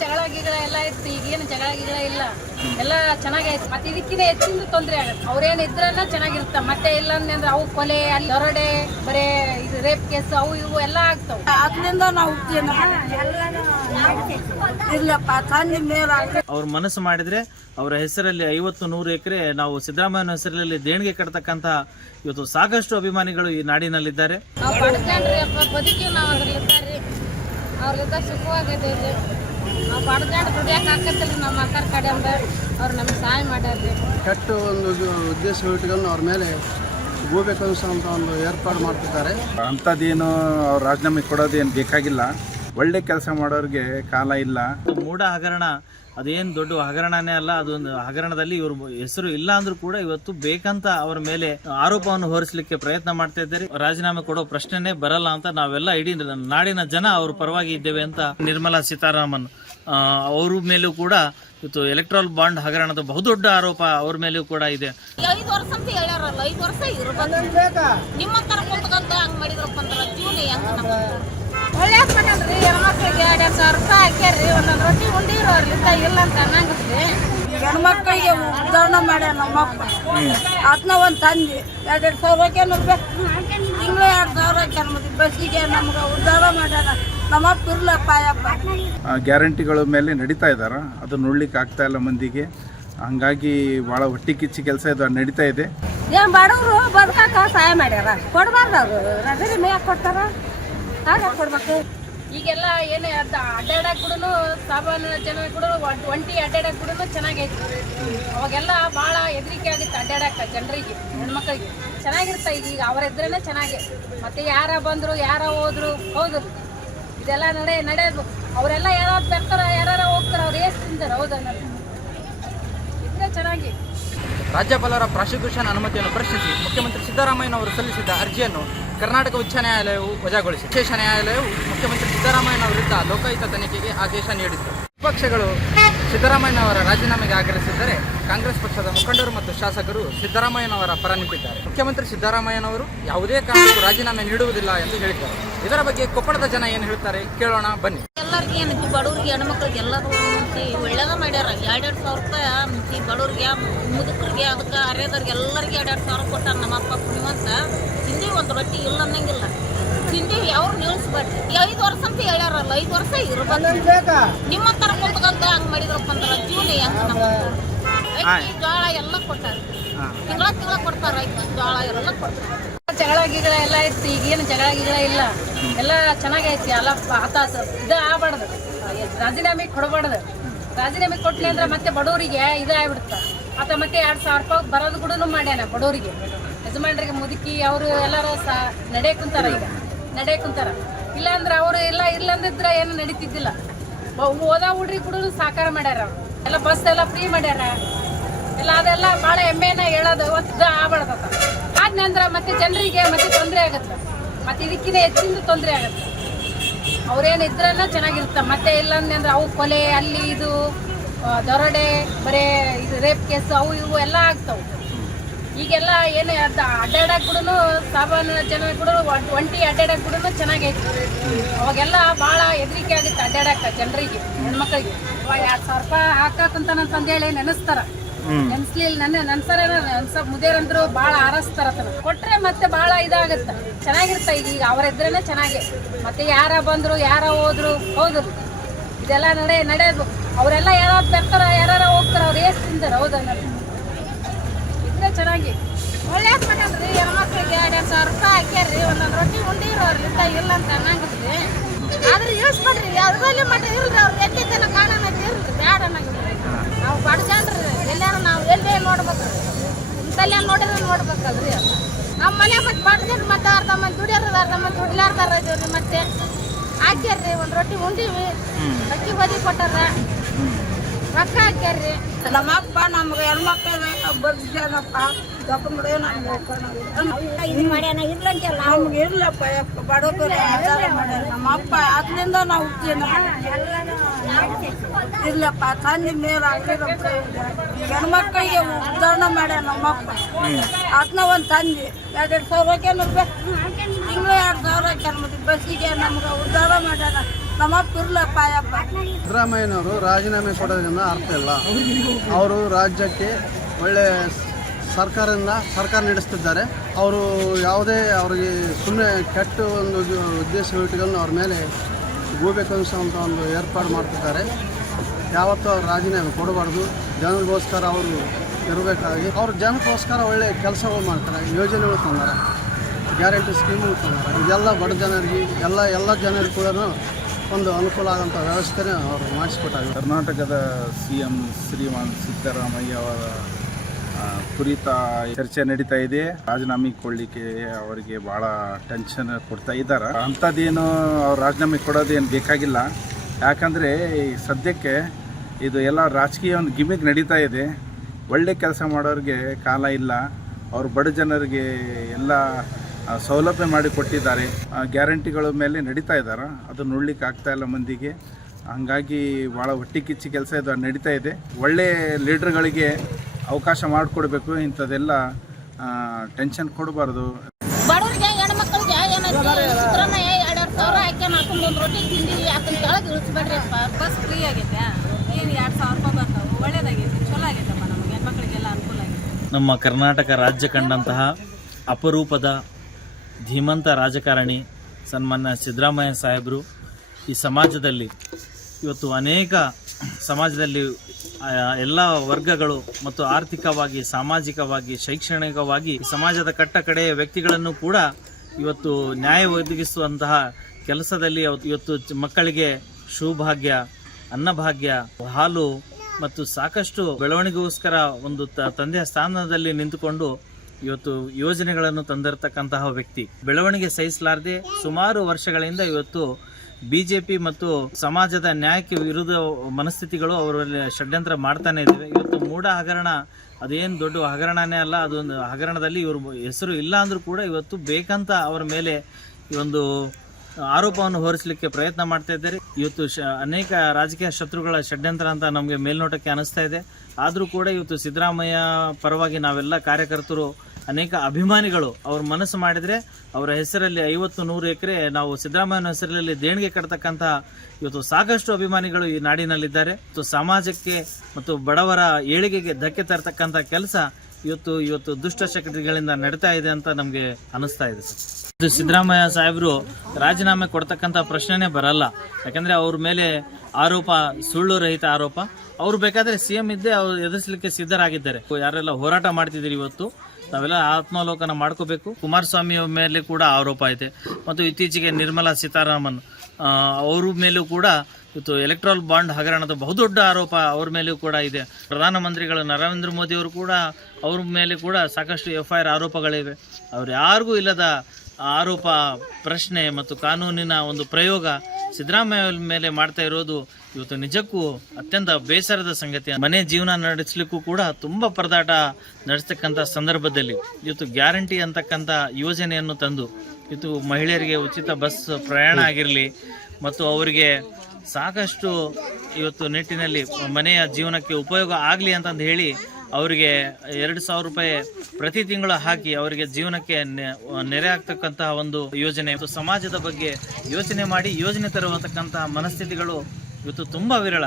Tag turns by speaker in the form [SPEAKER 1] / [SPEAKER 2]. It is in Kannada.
[SPEAKER 1] ಜಗಳ ಗಿಗಳ ಎಲ್ಲ ಇತ್ತು ಈಗೇನು ಜಗಳ ಗಿಗಳ ಇಲ್ಲ. ಎಲ್ಲ ಚೆನ್ನಾಗೈತೆ. ಮತ್ತೆ ಇದಕ್ಕಿಂತ ಹೆಚ್ಚಿಂದ ತೊಂದರೆ ಆಗುತ್ತೆ. ಅವ್ರೇನ್ ಇದ್ರನ್ನ ಚೆನ್ನಾಗಿರ್ತ ಮತ್ತೆ ಇಲ್ಲ ಅಂದ್ರೆ ಅವು ಕೊಲೆ ಅಲ್ಲಿ ದೊರಡೆ ಬರೇ ಇದು ರೇಪ್ ಕೇಸ್ ಅವು ಇವು ಎಲ್ಲ ಆಗ್ತಾವ.
[SPEAKER 2] ಅದರಿಂದ ನಾವು ಇಲ್ಲಪ್ಪ ತಂದೆ ಮೇಲೆ
[SPEAKER 3] ಅವ್ರ ಮನಸ್ಸು ಮಾಡಿದ್ರೆ ಅವರ ಹೆಸರಲ್ಲಿ ಐವತ್ತು ನೂರು ಎಕರೆ ನಾವು ಸಿದ್ದರಾಮಯ್ಯನ ಹೆಸರಲ್ಲಿ ದೇಣಿಗೆ ಕಟ್ತಕ್ಕಂತ ಇವತ್ತು ಸಾಕಷ್ಟು ಅಭಿಮಾನಿಗಳು ಈ ನಾಡಿನಲ್ಲಿದ್ದಾರೆ.
[SPEAKER 1] ನಾವು ಬದುಕಿ ನಾವು ಅದ್ರಲ್ಲಿದ್ದಾರ್ರಿ ಅವ್ರಲ್ಲಿದ್ದ ನಾವು ಪಡ್ಕೊಂಡು ದುಡಿಯಕ್ಕೆ ಹಾಕತ್ತಿಲ್ಲ ನಮ್ಮ ಅಕ್ಕರ ಕಡೆ ಅಂದ ಅವ್ರು ನಮ್ಗೆ ಸಹಾಯ ಮಾಡ್ಯಾರ್ರಿ
[SPEAKER 4] ಕೆಟ್ಟ ಒಂದು ಉದ್ದೇಶ ಇಟ್ಕೊಂಡು ಅವ್ರ ಮೇಲೆ ಗೂಬೆ ಅಂತ ಒಂದು ಏರ್ಪಾಡು ಮಾಡ್ತಿದ್ದಾರೆ.
[SPEAKER 5] ಅಂಥದ್ದೇನು ಅವ್ರು ರಾಜೀನಾಮೆ ಕೊಡೋದೇನು ಬೇಕಾಗಿಲ್ಲ. ಒಳ್ಳೆ ಕೆಲಸ ಮಾಡೋರಿಗೆ ಕಾಲ ಇಲ್ಲ.
[SPEAKER 3] ಮೂಡ ಮೂಢ ಹಗರಣ ಅದೇನು ದೊಡ್ಡ ಹಗರಣನೇ ಅಲ್ಲ ಅದೊಂದು ಹಗರಣದಲ್ಲಿ ಇವರು ಹೆಸರು ಇಲ್ಲ ಅಂದ್ರೂ ಕೂಡ ಇವತ್ತು ಬೇಕಂತ ಅವರ ಮೇಲೆ ಆರೋಪವನ್ನು ಹೊರಿಸಲಿಕ್ಕೆ ಪ್ರಯತ್ನ ಮಾಡ್ತಾ ಇದ್ದಾರೆ. ರಾಜೀನಾಮೆ ಕೊಡೋ ಪ್ರಶ್ನೆನೇ ಬರಲ್ಲ ಅಂತ ನಾವೆಲ್ಲ ಇಡೀ ನಾಡಿನ ಜನ ಅವ್ರ ಪರವಾಗಿ ಇದ್ದೇವೆ ಅಂತ ನಿರ್ಮಲಾ ಸೀತಾರಾಮನ್ ಅವ್ರ ಮೇಲೂ ಕೂಡ ಇವತ್ತು ಎಲೆಕ್ಟ್ರಾಲ್ ಬಾಂಡ್ ಹಗರಣದ ಬಹುದೊಡ್ಡ ಆರೋಪ ಅವ್ರ ಮೇಲೂ ಕೂಡ ಇದೆ.
[SPEAKER 6] ಐದು ವರ್ಷ ಅಂತ ಹೇಳ್ಯಾರಲ್ಲ ಐದು ವರ್ಷ ಇರ್ಬೇಕು ನಿಮ್ಮಂತರ ಕುಂತ್ಕೊಂತ ಹಂಗ್ ಮಾಡಿದ್ರಪ್ಪ ಅಂದ್ರ ಜೀವನ ಹೆಂಗ್?
[SPEAKER 1] ಒಳ್ಳೆ ಮಾಡ್ಯಾನ್ರಿ ಹೆಣ್ಮಕ್ಳಿಗೆ ಎರಡ್ ಎರಡ್ ಸಾವಿರ ರೂಪಾಯಿ ಹಾಕ್ಯಾರ್ರಿ ಒಂದೊಂದು ರೊಟ್ಟಿ ಉಂಡಿರೋರ್ಲಿಂದ ಇಲ್ಲ ಅಂತ ಅನ್ನಂಗಿದ್ರಿ
[SPEAKER 2] ಹೆಣ್ಮಕ್ಳಿಗೆ ಉದ್ದಾರಣ ಮಾಡ್ಯಾರ ನಮ್ಮಪ್ಪ. ಅದನ್ನ ಒಂದು ತಂದೆ ಎರಡೆರಡು ಸಾವಿರ ನುಗ್ಬೇಕು ತಿಂಗಳು ಎರಡು ಸಾವಿರ ಹಾಕ್ಯಾರ ಮತ್ತೆ ಬಸ್ಸಿಗೆ ನಮ್ಗೆ ಉದ್ದಾರ ಮಾಡ್ಯಾರ.
[SPEAKER 5] ಗ್ಯಾರಂಟಿಗಳ ಮೇಲೆ ನಡೀತಾ ಇದ್ದಾರ ಅದು ನೋಡ್ಲಿಕ್ಕೆ ಆಗ್ತಾ ಇಲ್ಲ ಮಂದಿಗೆ. ಹಂಗಾಗಿ ಭಾಳ ಹೊಟ್ಟಿ ಕಿಚ್ಚಿ ಕೆಲಸ ಇದು ನಡೀತಾ ಇದೆ.
[SPEAKER 1] ಏನ್ ಬಡವರು ಬದುಕಾಕ ಸಹಾಯ ಮಾಡ್ಯಾರ? ಕೊಡಬಾರ್ದು ಅವರು ರಜರಿ ಮೇ ಕೊಡ್ತಾರ? ಹಾಗೆ ಕೊಡ್ಬೇಕು? ಈಗೆಲ್ಲ ಏನೇ ಅದ ಅಡ್ಡಾಡಕ್ ಕೂಡ ಸಾಮಾನ್ಯ ಜನ ಕೂಡ ಒಂಟ್- ಒಂಟಿ ಅಡ್ಡಾಡಕ್ ಕೂಡ ಚೆನ್ನಾಗೈತಿ ಅವಾಗೆಲ್ಲ ಭಾಳ ಹೆದರಿಕೆ ಆಗಿತ್ತು ಅಡ್ಡಾಡಕ್ಕ ಜನರಿಗೆ ಹೆಣ್ಮಕ್ಳಿಗೆ. ಚೆನ್ನಾಗಿರ್ತಾ ಈಗ ಅವ್ರ ಇದ್ರೇನೆ ಚೆನ್ನಾಗಿ. ಮತ್ತೆ ಯಾರ ಬಂದ್ರು ಯಾರ ಹೋದ್ರು ಹೌದು ಇದೆಲ್ಲ ನಡೆ ನಡೆಯೋದು ಅವರೆಲ್ಲ ಯಾರು ಬರ್ತಾರ ಯಾರ ಹೋಗ್ತಾರ, ಅವ್ರು ಎಷ್ಟು ತಿಂತಾರ? ಹೌದಾ ಇದ್ರೆ ಚೆನ್ನಾಗಿ.
[SPEAKER 7] ರಾಜ್ಯಪಾಲರ ಪ್ರಾಸಿಕ್ಯೂಷನ್ ಅನುಮತಿಯನ್ನು ಪ್ರಶ್ನಿಸಿ ಮುಖ್ಯಮಂತ್ರಿ ಸಿದ್ದರಾಮಯ್ಯನವರು ಸಲ್ಲಿಸಿದ್ದ ಅರ್ಜಿಯನ್ನು ಕರ್ನಾಟಕ ಉಚ್ಚ ನ್ಯಾಯಾಲಯವು ವಜಾಗೊಳಿಸಿದೆ. ವಿಶೇಷ ನ್ಯಾಯಾಲಯವು ಮುಖ್ಯಮಂತ್ರಿ ಸಿದ್ದರಾಮಯ್ಯ ವಿರುದ್ಧ ಲೋಕಾಯುಕ್ತ ತನಿಖೆಗೆ ಆದೇಶ ನೀಡಿತ್ತು. ವಿಪಕ್ಷಗಳು ಸಿದ್ದರಾಮಯ್ಯನವರ ರಾಜೀನಾಮೆಗೆ ಆಗ್ರಹಿಸಿದ್ದರೆ ಕಾಂಗ್ರೆಸ್ ಪಕ್ಷದ ಮುಖಂಡರು ಮತ್ತು ಶಾಸಕರು ಸಿದ್ದರಾಮಯ್ಯನವರ ಪರ ನಿಂತಿದ್ದಾರೆ. ಮುಖ್ಯಮಂತ್ರಿ ಸಿದ್ದರಾಮಯ್ಯನವರು ಯಾವುದೇ ಕಾರಣಕ್ಕೂ ರಾಜೀನಾಮೆ ನೀಡುವುದಿಲ್ಲ ಎಂದು ಹೇಳಿದ್ದಾರೆ. ಇದರ ಬಗ್ಗೆ ಕೊಪ್ಪಳದ ಜನ ಏನು ಹೇಳ್ತಾರೆ ಕೇಳೋಣ, ಬನ್ನಿ.
[SPEAKER 6] ಎಲ್ಲರಿಗೆ ಏನು ಬಡವ್ರಿಗೆ ಹೆಣ್ಮಕ್ಳಿಗೆ ಎಲ್ಲರೂ ಒಳ್ಳೇದ ಮಾಡ್ಯಾರ. ಎರಡೆರಡು ಸಾವಿರ ರೂಪಾಯಿ ಬಡವ್ರಿಗೆ, ಮುದುಕರಿಗೆ, ಅದಕ್ಕೆ ಅರೆದವ್ರಿಗೆ ಎಲ್ಲರಿಗೆ ಎರಡೆರಡು ಸಾವಿರ ಕೊಟ್ಟಾರ ನಮ್ಮಪ್ಪ ಪುಣ್ಯವಂತ ತಿಂದಿ ಒಂದು ರೊಟ್ಟಿ ಇಲ್ಲ ಅನ್ನಂಗಿಲ್ಲ. ತಿಂದೀವಿ ಅವ್ರು ನಿಲ್ಲಿಸ್ಬೇಡ್ರಿ ಐದು ವರ್ಷ ಅಂತ ಹೇಳ್ಯಾರಲ್ಲ ಐದು ವರ್ಷ ಇರ್ಬಾರ ನಿಮ್ಮ ಕುಂತ್ಕೊಂತ ಹಂಗ ಮಾಡಿದ್ರಪ್ಪ ಅಂದ್ರ ಜೀವನ ಹೆಂಗ್? ಅಕ್ಕಿ ಜೋಳ ಎಲ್ಲ ಕೊಟ್ಟಾರ. ತಿಂಗಳ ತಿಂಗಳ ಕೊಡ್ತಾರ ಅಕ್ಕಿ ಜೋಳ ಎಲ್ಲ ಕೊಡ್ತಾರ
[SPEAKER 1] ಜಗಳ ಗಿಗಳ ಎಲ್ಲ ಇತ್ತು ಈಗೇನು ಜಗಳ ಗಿಗಳ ಇಲ್ಲ. ಎಲ್ಲ ಚೆನ್ನಾಗೈತಿ ಎಲ್ಲ ಹತಾಸ. ಇದ ಆಗ್ಬಾರ್ದು. ರಾಜೀನಾಮೆ ಕೊಡಬಾರ್ದು. ರಾಜೀನಾಮೆ ಕೊಟ್ಲಿ ಅಂದ್ರೆ ಮತ್ತೆ ಬಡವರಿಗೆ ಇದ ಆಗ್ಬಿಡುತ್ತ ಆತ ಮತ್ತೆ ಎರಡ್ ಸಾವಿರ ರೂಪಾಯಿ ಬರೋದು ಕೂಡ ಮಾಡ್ಯಾನ ಬಡವರಿಗೆ. ಯಜಮಾನ್ರಿಗೆ ಮುದುಕಿ, ಅವರು ಎಲ್ಲರೂ ಸಹ ನಡೆ ಕುಂತಾರ ಈಗ. ನಡೆ ಕುಂತಾರ. ಇಲ್ಲಾಂದ್ರೆ ಅವರು ಎಲ್ಲ ಇಲ್ಲ ಅಂದಿದ್ರೆ ಏನು ನಡೀತಿದ್ದಿಲ್ಲ. ಓದಾ ಹುಡ್ರಿ ಕೂಡ ಸಾಕಾರ ಮಾಡ್ಯಾರ ಅವರು. ಎಲ್ಲ ಬಸ್ ಎಲ್ಲ ಫ್ರೀ ಮಾಡ್ಯಾರ. ಎಲ್ಲ ಅದೆಲ್ಲ ಭಾಳ ಹೆಮ್ಮೆನ ಹೇಳೋದು ಒತ್ತ ಆಗ್ಬಾರ್ದತ್ತ ಆದ ನಂತರ ಮತ್ತೆ ಜನರಿಗೆ ಮತ್ತೆ ತೊಂದರೆ ಆಗುತ್ತೆ. ಮತ್ತೆ ಇದಕ್ಕಿಂತ ಹೆಚ್ಚಿಂದ ತೊಂದರೆ ಆಗುತ್ತೆ. ಅವ್ರೇನು ಇದ್ರನ್ನ ಚೆನ್ನಾಗಿರುತ್ತೆ. ಮತ್ತೆ ಇಲ್ಲ ಅಂದ್ರೆ ಅವು ಕೊಲೆ, ಅಲ್ಲಿ ಇದು ದರೋಡೆ, ಬರೇ ಇದು ರೇಪ್ ಕೇಸ್ ಅವು ಇವು ಎಲ್ಲ ಆಗ್ತಾವೆ. ಈಗೆಲ್ಲ ಏನು ಅದ ಅಡ್ಡಾಡಕ್ ಕೂಡ ಸಾಮಾನ್ಯ ಜನ ಕೂಡ ಒಂಟ್- ಒಂಟಿ ಅಡ್ಡಾಡಕ್ ಕೂಡ ಚೆನ್ನಾಗೈತಿ ಅವಾಗೆಲ್ಲ ಭಾಳ ಹೆದರಿಕೆ ಆಗಿತ್ತು ಅಡ್ಡಾಡಕ್ಕೆ ಜನರಿಗೆ ಹೆಣ್ಮಕ್ಳಿಗೆ. ಅವಾಗ ಎರಡ್ ಸಾವಿರ ರೂಪಾಯಿ ಹಾಕಕ್ಕಂತಂದೇಳಿ ನೆನೆಸ್ತಾರ. ನೆನ್ಸ್ಲಿಲ್ಲ ನನ್ನ ನೆನ್ಸರ ನೆನ್ಸ ಮುದೇರಂದ್ರು ಭಾಳ ಆರಸ್ತಾರ ಕೊಟ್ರೆ ಮತ್ತೆ ಭಾಳ ಇದಾಗತ್ತ. ಚೆನ್ನಾಗಿರ್ತ ಈಗ ಈಗ ಅವರಿದ್ರೇನೆ ಚೆನ್ನಾಗಿ. ಮತ್ತೆ ಯಾರ ಬಂದ್ರು ಯಾರ ಹೋದ್ರು ಹೌದು ಇದೆಲ್ಲ ನಡೆ ನಡೆಯೋದು ಅವರೆಲ್ಲ ಯಾರು ಬರ್ತಾರ ಯಾರು ಹೋಗ್ತಾರ ಅವ್ರು ಎಷ್ಟು ತಿಂತಾರ? ಹೌದಾ ಚೆನ್ನಾಗಿ ಒಳ್ಳೆ ಮಾಡ್ಯಾನ್ರಿ ಹೆಣ್ಮಕ್ಳಿಗೆ ಎರಡು ಎರಡು ಸಾವಿರ ರೂಪಾಯಿ ಹಾಕ್ಯಾರ್ರಿ ಒಂದೊಂದು ರೊಟ್ಟಿ ಉಂಡಿರು ಅವ್ರಲ್ಲಿದ್ದ ಇಲ್ಲ ಅಂತ ಅನ್ನಂಗಿಲ್ರಿ. ಆದ್ರೆ ಇಳಿಸ್ಕೊಡ್ರಿ ಅದ್ರಲ್ಲಿ ಮಟ್ಟ ಇಲ್ರಿ ಅವ್ರು ಎಲ್ಲಿ ತನ ಕಾಣೋಣ ಬೇಡ ಬ್ಯಾಡ ಅನ್ನಂಗಿದ್ರಿ ನಾವು ಬಡ್ಜಾನ್ರಿ ಎಲ್ಲಾರು ನಾವು ಎಲ್ಲಿ ನೋಡ್ಬೇಕು ಇಂಥಲ್ಲೇ ನೋಡಿದ್ರೆ ನೋಡ್ಬೇಕಲ್ರಿ ನಮ್ಮ ಮನೆ ಮತ್ತೆ ಬಡ್ಜನ್ ಮತ್ತೆ ಅರ್ಧ ಮಂದಿ ದುಡಿಯೋರು ಅರ್ಧ ಮಂದಿ ದುಡಿಲಾರ್ದಾರ ಇದೀವ್ರಿ ಮತ್ತೆ ಹಾಕ್ಯಾರ್ರಿ ಒಂದು ರೊಟ್ಟಿ ಉಂಡೀವಿ ಅಕ್ಕಿ ಬದಿ ಕೊಟ್ಟಾರ ರೊಕ್ಕ ಹಾಕ್ಯಾರ್ರಿ.
[SPEAKER 2] ನಮ್ಮಪ್ಪ ನಮ್ಗೆ ಹೆಣ್ಮಕ್ಳು ಬದುಕ್ಯಾನಪ್ಪ ತಕೊಂಡ್ರೆ ನಮ್ಗೆ
[SPEAKER 6] ಇದು ಮಾಡ್ಯಾನ ಇರ್ಲಂತೆಲ್ಲ
[SPEAKER 2] ನಮ್ಗೆ ಇರ್ಲಪ್ಪ ಬಡವರು ಆಚಾರ ಮಾಡ್ಯಾರ. ನಮ್ಮಪ್ಪ ಅದರಿಂದ ನಾವು ಇರ್ಲಪ್ಪ ತಂದೆ ಮೇಲೆ ಹೆಣ್ಮಕ್ಳಿಗೆ ಉದ್ದಾರಣ ಮಾಡ್ಯಾರ ನಮ್ಮಪ್ಪ. ಅದನ್ನ ಒಂದು ತಂದೆ. ಎರಡೆರಡು ಸಾವಿರ ನುಗ್ಬೇಕು ತಿಂಗಳು ಎರಡು ಸಾವಿರ ಬಸ್ಸಿಗೆ ನಮ್ಗೆ ಉದ್ದಾರ ಮಾಡ್ಯಾರ. ನಮ್ಮಪ್ಪ ಇರ್ಲಪ್ಪ ಯಪ್ಪ.
[SPEAKER 4] ಸಿದ್ದರಾಮಯ್ಯನವರು ರಾಜೀನಾಮೆ ಕೊಡೋದ್ರಿಂದ ಅರ್ಥ ಇಲ್ಲ. ಅವರು ರಾಜ್ಯಕ್ಕೆ ಒಳ್ಳೆ ಸರ್ಕಾರದಿಂದ ಸರ್ಕಾರ ನಡೆಸ್ತಿದ್ದಾರೆ. ಅವರು ಯಾವುದೇ ಅವರಿಗೆ ಸುಮ್ಮನೆ ಕೆಟ್ಟ ಒಂದು ಉದ್ದೇಶ ಇಟ್ಟುಗಳನ್ನು ಅವ್ರ ಮೇಲೆ ಗೂಬೆ ಅಂತ ಒಂದು ಏರ್ಪಾಡು ಮಾಡ್ತಿದ್ದಾರೆ. ಯಾವತ್ತೂ ಅವ್ರು ರಾಜೀನಾಮೆ ಕೊಡಬಾರ್ದು. ಜನರಿಗೋಸ್ಕರ ಅವರು ಇರಬೇಕಾಗಿ ಅವ್ರು ಜನಕ್ಕೋಸ್ಕರ ಒಳ್ಳೆ ಕೆಲಸಗಳು ಮಾಡ್ತಾರೆ, ಯೋಜನೆಗಳು ತಂದಾರೆ, ಗ್ಯಾರಂಟಿ ಸ್ಕೀಮ್ಗಳು ತಂದಾರೆ. ಇದೆಲ್ಲ ಬಡ ಜನರಿಗೆ, ಎಲ್ಲ ಎಲ್ಲ ಜನರಿಗೆ ಕೂಡ ಒಂದು ಅನುಕೂಲ ಆದಂಥ ವ್ಯವಸ್ಥೆನೇ ಅವರು ಮಾಡಿಸ್ಕೊಟ್ಟಾಗ.
[SPEAKER 5] ಕರ್ನಾಟಕದ ಸಿ ಎಂ ಶ್ರೀಮಾನ್ ಸಿದ್ದರಾಮಯ್ಯ ಅವರ ಕುರಿತ ಚರ್ಚೆ ನಡೀತಾ ಇದೆ. ರಾಜೀನಾಮೆ ಕೊಡಲಿಕ್ಕೆ ಅವರಿಗೆ ಭಾಳ ಟೆನ್ಷನ್ ಕೊಡ್ತಾ ಇದ್ದಾರೆ. ಅಂಥದ್ದೇನು ಅವ್ರು ರಾಜೀನಾಮೆ ಕೊಡೋದೇನು ಬೇಕಾಗಿಲ್ಲ. ಯಾಕಂದರೆ ಸದ್ಯಕ್ಕೆ ಇದು ಎಲ್ಲ ರಾಜಕೀಯ ಒಂದು ಗಿಮಿಕ್ ನಡೀತಾ ಇದೆ. ಒಳ್ಳೆ ಕೆಲಸ ಮಾಡೋರಿಗೆ ಕಾಲ ಇಲ್ಲ. ಅವರು ಬಡ ಜನರಿಗೆ ಎಲ್ಲ ಸೌಲಭ್ಯ ಮಾಡಿ ಕೊಟ್ಟಿದ್ದಾರೆ ಆ, ಗ್ಯಾರಂಟಿಗಳ ಮೇಲೆ ನಡೀತಾ ಇದ್ದಾರೆ? ಅದು ನೋಡ್ಲಿಕ್ಕೆ ಆಗ್ತಾ ಇಲ್ಲ ಮಂದಿಗೆ. ಹಂಗಾಗಿ ಭಾಳ ಹೊಟ್ಟಿ ಕಿಚ್ಚಿ ಕೆಲಸ ಇದು ನಡೀತಾ ಇದೆ. ಒಳ್ಳೆ ಲೀಡ್ರ್ಗಳಿಗೆ ಅವಕಾಶ ಮಾಡಿಕೊಡ್ಬೇಕು ಇಂಥದ್ದೆಲ್ಲ ಟೆನ್ಷನ್ ಕೊಡಬಾರ್ದು.
[SPEAKER 6] ಬಡವರಿಗೆ ಹೆಣ್ಮಕ್ಳಿಗೆ ಏನೈತಿ ಸಿದ್ದರಾಮಯ್ಯ ಎರಡೆರಡು ಸಾವಿರ ಹಾಕ್ಯಾನ ಹಾಕೊಂಡು ಒಂದು ರೊಟ್ಟಿ ತಿಂಡಿ ಆತನ ಕೆಳಗೆ ಇಳಿಸ್ಬೇಡ್ರಿಪ್ಪ
[SPEAKER 8] ಬಸ್ ಫ್ರೀ ಆಗೈತೆ. ಏನು ಎರಡು ಸಾವಿರ ರೂಪಾಯಿ ಬರ್ತಾವೆ? ಒಳ್ಳೇದಾಗೈತೆ ಚಲೋ ಆಗೈತಪ್ಪ ನಮಗೆ. ಹೆಣ್ಮಕ್ಳಿಗೆಲ್ಲ ಅನುಕೂಲ ಆಗೈತೆ.
[SPEAKER 3] ನಮ್ಮ ಕರ್ನಾಟಕ ರಾಜ್ಯ ಕಂಡಂತಹ ಅಪರೂಪದ ಧೀಮಂತ ರಾಜಕಾರಣಿ ಸನ್ಮಾನ್ಯ ಸಿದ್ದರಾಮಯ್ಯ ಸಾಹೇಬರು ಈ ಸಮಾಜದಲ್ಲಿ ಇವತ್ತು ಅನೇಕ ಸಮಾಜದಲ್ಲಿ ಎಲ್ಲ ವರ್ಗಗಳು ಮತ್ತು ಆರ್ಥಿಕವಾಗಿ, ಸಾಮಾಜಿಕವಾಗಿ, ಶೈಕ್ಷಣಿಕವಾಗಿ ಸಮಾಜದ ಕಟ್ಟ ಕಡೆಯ ವ್ಯಕ್ತಿಗಳನ್ನು ಕೂಡ ಇವತ್ತು ನ್ಯಾಯ ಒದಗಿಸುವಂತಹ ಕೆಲಸದಲ್ಲಿ ಇವತ್ತು ಮಕ್ಕಳಿಗೆ ಶುಭಾಗ್ಯ, ಅನ್ನಭಾಗ್ಯ, ಹಾಲು ಮತ್ತು ಸಾಕಷ್ಟು ಬೆಳವಣಿಗೆಗೋಸ್ಕರ ಒಂದು ತಂದೆಯ ಸ್ಥಾನದಲ್ಲಿ ನಿಂತುಕೊಂಡು ಇವತ್ತು ಯೋಜನೆಗಳನ್ನು ತಂದಿರತಕ್ಕಂತಹ ವ್ಯಕ್ತಿ. ಬೆಳವಣಿಗೆ ಸಹಿಸಲಾರದೆ ಸುಮಾರು ವರ್ಷಗಳಿಂದ ಇವತ್ತು ಬಿಜೆಪಿ ಮತ್ತು ಸಮಾಜದ ನ್ಯಾಯಕ್ಕೆ ವಿರುದ್ಧ ಮನಸ್ಥಿತಿಗಳು ಅವರಲ್ಲಿ ಷಡ್ಯಂತ್ರ ಮಾಡ್ತಾನೆ ಇದ್ದಾವೆ. ಇವತ್ತು ಮೂಢ ಹಗರಣ, ಅದೇನು ದೊಡ್ಡ ಹಗರಣನೇ ಅಲ್ಲ, ಅದೊಂದು ಹಗರಣದಲ್ಲಿ ಇವ್ರ ಹೆಸರು ಇಲ್ಲ ಅಂದರೂ ಕೂಡ ಇವತ್ತು ಬೇಕಂತ ಅವರ ಮೇಲೆ ಈ ಒಂದು ಆರೋಪವನ್ನು ಹೊರಿಸಲಿಕ್ಕೆ ಪ್ರಯತ್ನ ಮಾಡ್ತಾ ಇದ್ದಾರೆ. ಇವತ್ತು ಅನೇಕ ರಾಜಕೀಯ ಶತ್ರುಗಳ ಷಡ್ಯಂತ್ರ ಅಂತ ನಮಗೆ ಮೇಲ್ನೋಟಕ್ಕೆ ಅನಿಸ್ತಾ ಇದೆ. ಆದರೂ ಕೂಡ ಇವತ್ತು ಸಿದ್ದರಾಮಯ್ಯ ಪರವಾಗಿ ನಾವೆಲ್ಲ ಕಾರ್ಯಕರ್ತರು, ಅನೇಕ ಅಭಿಮಾನಿಗಳು ಅವ್ರ ಮನಸ್ಸು ಮಾಡಿದರೆ ಅವರ ಹೆಸರಲ್ಲಿ ಐವತ್ತು ನೂರು ಎಕರೆ ನಾವು ಸಿದ್ದರಾಮಯ್ಯನ ಹೆಸರಲ್ಲಿ ದೇಣಿಗೆ ಕಟ್ತಕ್ಕಂಥ ಇವತ್ತು ಸಾಕಷ್ಟು ಅಭಿಮಾನಿಗಳು ಈ ನಾಡಿನಲ್ಲಿದ್ದಾರೆ. ಮತ್ತು ಸಮಾಜಕ್ಕೆ ಮತ್ತು ಬಡವರ ಏಳಿಗೆಗೆ ಧಕ್ಕೆ ತರತಕ್ಕಂಥ ಕೆಲಸ ಇವತ್ತು ಇವತ್ತು ದುಷ್ಟ ಶಕ್ತಿಗಳಿಂದ ನಡೀತಾ ಇದೆ ಅಂತ ನಮಗೆ ಅನಿಸ್ತಾ ಇದೆ. ಇದು ಸಿದ್ದರಾಮಯ್ಯ ಸಾಹೇಬರು ರಾಜೀನಾಮೆ ಕೊಡ್ತಕ್ಕಂಥ ಪ್ರಶ್ನೆನೇ ಬರಲ್ಲ. ಯಾಕಂದರೆ ಅವ್ರ ಮೇಲೆ ಆರೋಪ, ಸುಳ್ಳು ರಹಿತ ಆರೋಪ. ಅವ್ರು ಬೇಕಾದರೆ ಸಿ ಎಂ ಇದ್ದೇ ಅವ್ರು ಎದುರಿಸಲಿಕ್ಕೆ ಸಿದ್ಧರಾಗಿದ್ದಾರೆ. ಯಾರೆಲ್ಲ ಹೋರಾಟ ಮಾಡ್ತಿದ್ದೀರಿ ಇವತ್ತು ನಾವೆಲ್ಲ ಆತ್ಮಾವಲೋಕನ ಮಾಡ್ಕೋಬೇಕು. ಕುಮಾರಸ್ವಾಮಿ ಮೇಲೆ ಕೂಡ ಆರೋಪ ಇದೆ. ಮತ್ತು ಇತ್ತೀಚೆಗೆ ನಿರ್ಮಲಾ ಸೀತಾರಾಮನ್ ಅವರ ಮೇಲೂ ಕೂಡ ಇವತ್ತು ಎಲೆಕ್ಟ್ರಾಲ್ ಬಾಂಡ್ ಹಗರಣದ ಬಹುದೊಡ್ಡ ಆರೋಪ ಅವ್ರ ಮೇಲೂ ಕೂಡ ಇದೆ. ಪ್ರಧಾನಮಂತ್ರಿಗಳು ನರೇಂದ್ರ ಮೋದಿ ಅವರು ಕೂಡ ಅವ್ರ ಮೇಲೆ ಕೂಡ ಸಾಕಷ್ಟು ಎಫ್ ಐ ಆರ್ ಆರೋಪಗಳಿವೆ. ಅವ್ರು ಯಾರಿಗೂ ಇಲ್ಲದ ಆರೋಪ, ಪ್ರಶ್ನೆ ಮತ್ತು ಕಾನೂನಿನ ಒಂದು ಪ್ರಯೋಗ ಸಿದ್ದರಾಮಯ್ಯ ಮೇಲೆ ಮಾಡ್ತಾ ಇರೋದು ಇವತ್ತು ನಿಜಕ್ಕೂ ಅತ್ಯಂತ ಬೇಸರದ ಸಂಗತಿ. ಮನೆ ಜೀವನ ನಡೆಸಲಿಕ್ಕೂ ಕೂಡ ತುಂಬ ಪರದಾಟ ನಡೆಸ್ತಕ್ಕಂಥ ಸಂದರ್ಭದಲ್ಲಿ ಇವತ್ತು ಗ್ಯಾರಂಟಿ ಅಂತಕ್ಕಂಥ ಯೋಜನೆಯನ್ನು ತಂದು ಇವತ್ತು ಮಹಿಳೆಯರಿಗೆ ಉಚಿತ ಬಸ್ ಪ್ರಯಾಣ ಆಗಿರಲಿ ಮತ್ತು ಅವರಿಗೆ ಸಾಕಷ್ಟು ಇವತ್ತು ನಿಟ್ಟಿನಲ್ಲಿ ಮನೆಯ ಜೀವನಕ್ಕೆ ಉಪಯೋಗ ಆಗಲಿ ಅಂತಂದು ಹೇಳಿ ಅವರಿಗೆ ಎರಡು ಸಾವಿರ ರೂಪಾಯಿ ಪ್ರತಿ ತಿಂಗಳು ಹಾಕಿ ಅವರಿಗೆ ಜೀವನಕ್ಕೆ ನೆರೆ ಆಗ್ತಕ್ಕಂತಹ ಒಂದು ಯೋಜನೆ. ಸಮಾಜದ ಬಗ್ಗೆ ಯೋಚನೆ ಮಾಡಿ ಯೋಜನೆ ತರುವಂತಕ್ಕಂತಹ ಮನಸ್ಥಿತಿಗಳು ಇವತ್ತು ತುಂಬಾ ವಿರಳ.